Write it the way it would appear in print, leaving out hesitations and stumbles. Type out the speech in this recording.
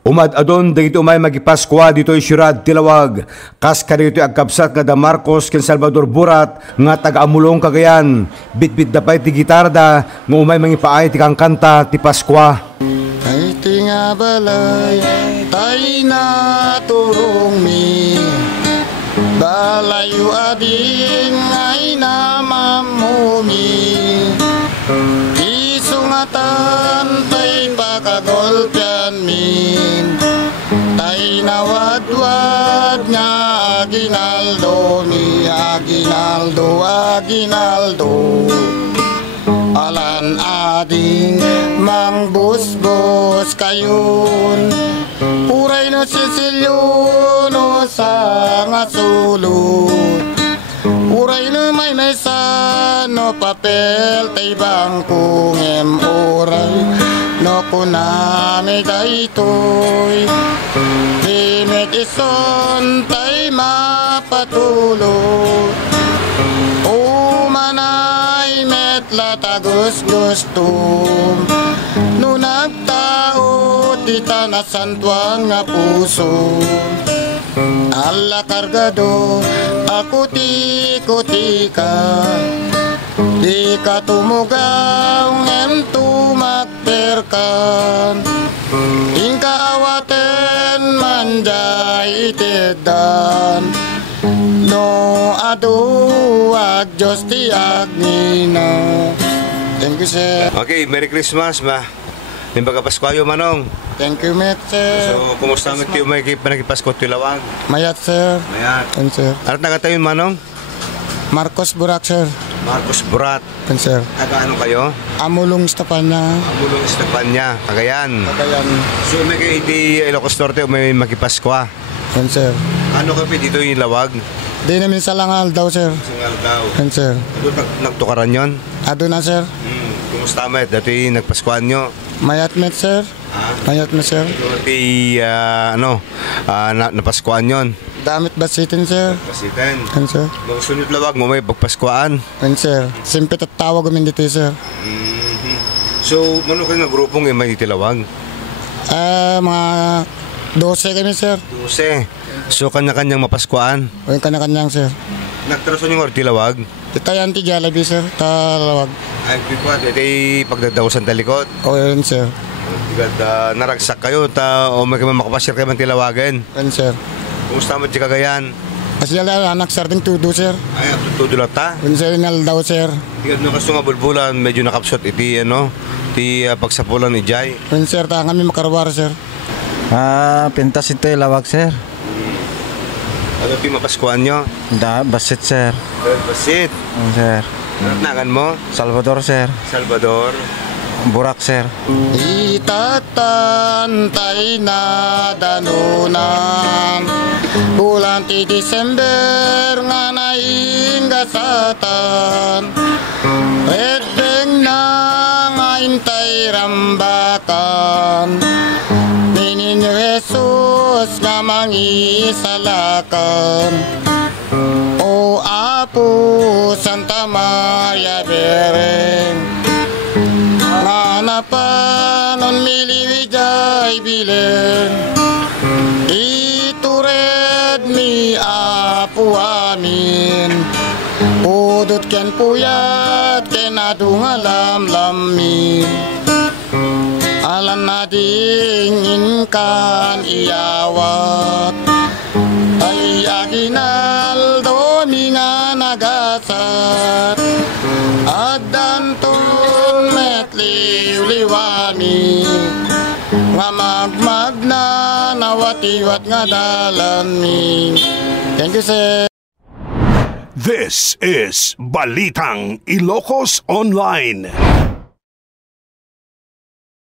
Umad adon dito umay magipaskwa dito syudad Tilawag. Kas kadito agkabsat nga da Marcos ken Salvador Burat nga taga-Amulong Cagayan. Bitbit dapay ti gitarda nga umay mangipaay ti kang kanta ti Paskwa. Ay tinga balay tay na turong mi balayu ading ay namamumi isungatan tay pakagolpian min tay nawadwad nga aginaldo ni aginaldo alan ading mangbus-bus kayon uray no sisilyo no sa nga sulod uray no may mesa no papel tay bangko ngem uray no kunami daytoy dimet ison tay mapatulog umanay latagos gustum no nagtao ti tanasantuan nga puso ala kargado ako ti kutika di ka tumugaw ngem tumakperkan ingka awaten manjay itedan no aduag Diyos ti agnina. Thank you, sir. Okay, Merry Christmas, ma. Nimbaga Paskwayo, manong. Thank you, met, sir. So, kumusta mo tiyo may panagipasko Tilawag? Mayat, sir. Mayat. Thank you, sir. Anong tagatayon, manong? Marcos Burak, sir. Marcos Burat. Thank you, sir. Taga ano kayo? Amulong Estepania. Amulong Estepania, Cagayan. Cagayan. So, may kayo di Ilocos Norte o may magipaskwa? Thank you, sir. Ano kapi dito yung Lawag? Di namin sa langal daw, sir. Sangal daw. Thank you, sir. Nagtukaran yon? Ado na, sir. Kumusta met? Dati nagpaskuhan nyo? Mayat, met, sir. Mayat, met, sir. Dati, napaskuhan yon? Damit basitin, sir. Basitin? Thank you, sir. Mga sunod Lawag mo may pagpaskuhan? Thank you, sir. Simpit at tawag kami dito, sir. So, ano kayo nga grupong yung may Tilawag? Mga 12 kami, sir. 12. So, kanya-kanyang mapaskuan? O yung kanya-kanyang, sir. Nagtraso nyo nga Tilawag? Itayan ti Jollibee, sir. Talawag. Ay, pipad. Ito pagdadawasan talikod? O yun, sir. Naragsak kayo o may makapasir kayo ng Tilawagan? Yun, sir. Kumusta mo di Cagayan? Kasi yala, anak, sir, ting tudo, sir. Ay, tudo lang ta? Yun, sir, inal daw, sir. Tigad nyo kaso nga bulbulan, medyo nakapsot iti, pagsapulan ni Jai. Yun, sir, ta kami makarwar, sir. Pintas ito Lawag, sir. Ano mapaskuhan nyo? Basit, sir. Basit? Sir. Nakan mo? Salvador, sir. Salvador. Burak, sir. Itatantay na danunan bulan ti December nga naingasatan redeng na nga intay rambakan Nininyo Jesus nga mangisalakan O Apo Santa Maria Bereng nga napanon miliwijay bilen itured mi Apo amin udot ken puyat ken adungalam lamin alam na dingin kan iyawat ay aginaldo mi nga nagasat at danton metliwliwani nga magmag na nawatiwat nga dalan mi. Thank you, sir. This is Balitang Ilocos Online.